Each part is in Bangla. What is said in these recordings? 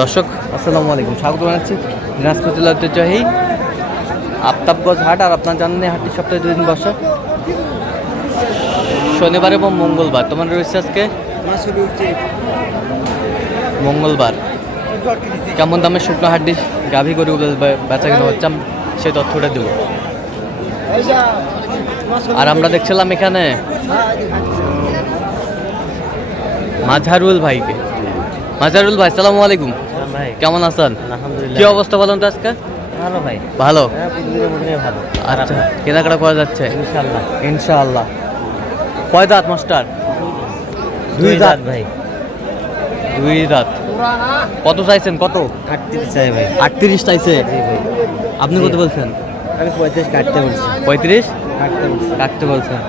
দর্শক, আসসালামু আলাইকুম। স্বাগত জানাচ্ছি দিনাজপুর জেলার ঐতিহ্যবাহী আফতাবগঞ্জ হাট আর আপনার জানেন হাটটি সপ্তাহে দুদিন বসে। শনিবার এবং মঙ্গলবার, তোমার রয়েছে আজকে? মঙ্গলবার। কেমন দামে শুকনো হাড্ডি গাভী গরু বেচা কেনা হচ্ছে সেই তথ্যটা দেবো। আর আমরা দেখছিলাম এখানে মাঝারুল ভাইকে। মাঝারুল ভাই সালামু আলাইকুম। ভাই। কেমন আছেন? আলহামদুলিল্লাহ। কি অবস্থা বলেন তো আজকে? ভালো ভাই। ভালো? হ্যাঁ ভালো। আচ্ছা কেনাকাটা করা যাচ্ছে? ইনশাল্লাহ ইনশাআল্লাহ। কয় দাঁত মাস্টার? দুই দাঁত। ভাই। দুই দাঁত। কত চাইছেন কত? আটত্রিশ চাই ভাই। আটত্রিশ চাইছে? আপনি কত বলছেন? আমি পঁয়ত্রিশ কাটতে বলছি। পঁয়ত্রিশ? কাটতে বলছি। কাটতে বলছেন।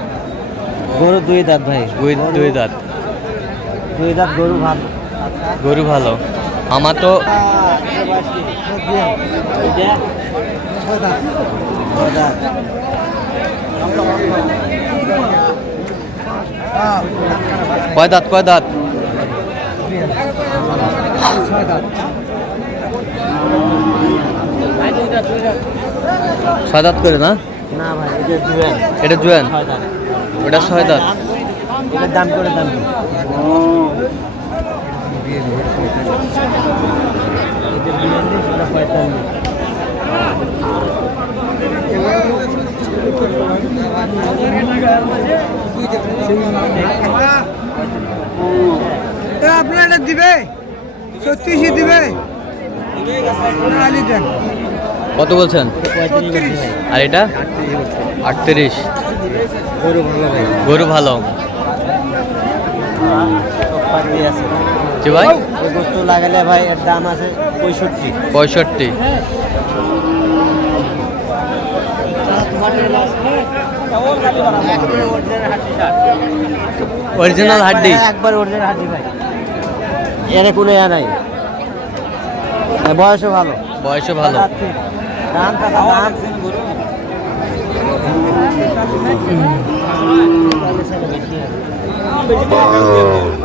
গরু দুই দাঁত ভাই। দুই দুই দাঁত। দুই দাঁত গরু ভালো। গরু ভালো। আমার তো কয় দাঁত কয় দাঁত? ছয় দাঁত করে না? না এটা জুয়েন এটা জুয়েন ওটা ছয় দাঁত। দাম করে দাম কি? এটা বিয়াল্লিশ, ওটা পঁয়তাল্লিশ। আপনার এটা দিবে ছত্রিশই দিবে কত বলছেন। আর এটা আটত্রিশ গরু ভালো গরু ভালো সব আছে। জি ভাই। ওই বস্তু লাগালে ভাই এর দাম আছে পঁয়ষট্টি। পঁয়ষট্টি। অরিজিনাল হাড্ডি একবার অরিজিনাল হাড্ডি ভাই। এর কোনো ইয়া নাই। হ্যাঁ, বয়সও ভালো। বয়সও ভালো। দাম কাকা দাম। হ্যাঁ?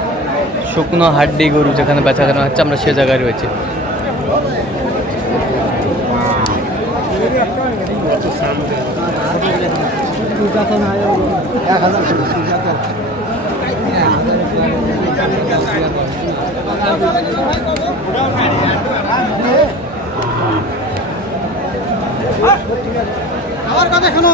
শুকনো হাড্ডি গরু যেখানে বেচা কেনা হচ্ছে আমরা সে জায়গায় রয়েছে। কথা শোনো।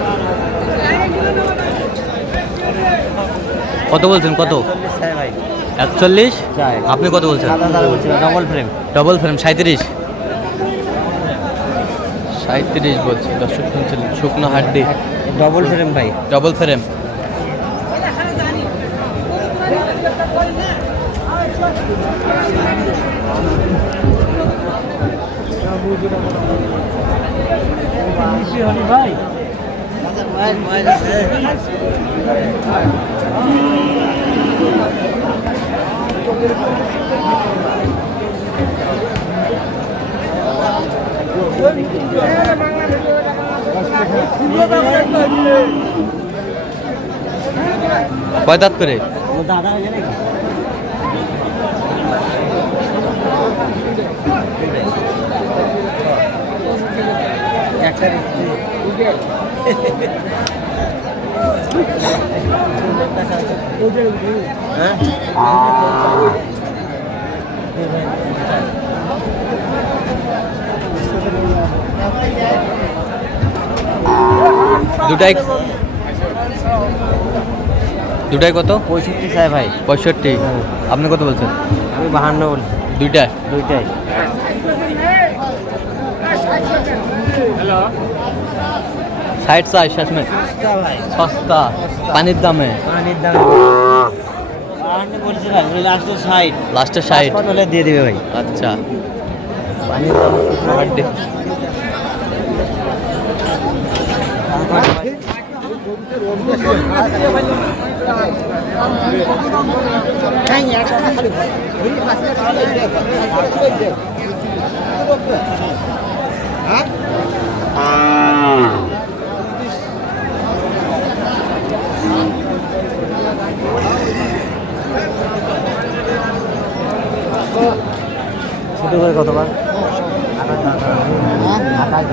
কত বলছেন সাত হাজার বলছি ডবল ফ্রেম ডবল ফ্রেম সাঁত্রিশ সাঁত্রিশ বলছি দর্শক শুনছিলেন শুকনো হাড্ডি। ডবল ফ্রেম ভাই। ডবল ফ্রেম ভাই। কয় দাঁত করে দাদা দুটাই দুটাই কত? পঁয়ষট্টি চাই ভাই। পঁয়ষট্টি। আপনি কত বলছেন? আমি বাহান্ন বলি দুইটা দুইটাই। ষাট চাই শেষমেশ ভাই। সস্তা পানির দামে। পানির দাম। বাহান্ন বলছি ভাই লাস্ট ষাট। হলে দিয়ে দিবে ভাই। আচ্ছা। পানির দাম বার্থডে ছোট করে কতবার আঠাশ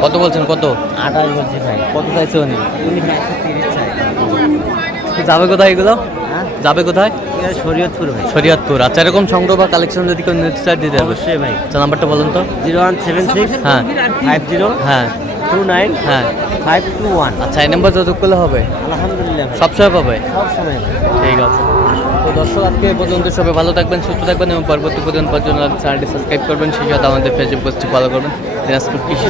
কত বলছেন কত? আঠাশ বলছি ভাই। কত চাইছে উনি? যাবে কোথায় এগুলো? হ্যাঁ? যাবে কোথায়? শরীয়তপুর ভাই। শরীয়তপুর। আচ্ছা এরকম সংগ্রহ বা কালেকশন যদি কেউ নিতে চায় দিতে হবে অবশ্যই ভাই। আচ্ছা নাম্বারটা বলুন তো। জিরো ওয়ান সেভেন সিক্স হ্যাঁ। ফাইভ জিরো হ্যাঁ। টু নাইন হ্যাঁ। Five two one. আচ্ছা এই নাম্বার যোগাযোগ করলে হবে? আলহামদুলিল্লাহ সবসময় পাবে? সব সময় ভাই। ঠিক আছে। তো দর্শক আজকে পর্যন্ত সবাই ভালো থাকবেন সুস্থ থাকবেন এবং পরবর্তী পর্যন্ত চ্যানেলটি সাবস্ক্রাইব করবেন। সেই সাথে আমাদের ফেসবুক পেজটি ফলো করবেন। দিনাজপুর কৃষি।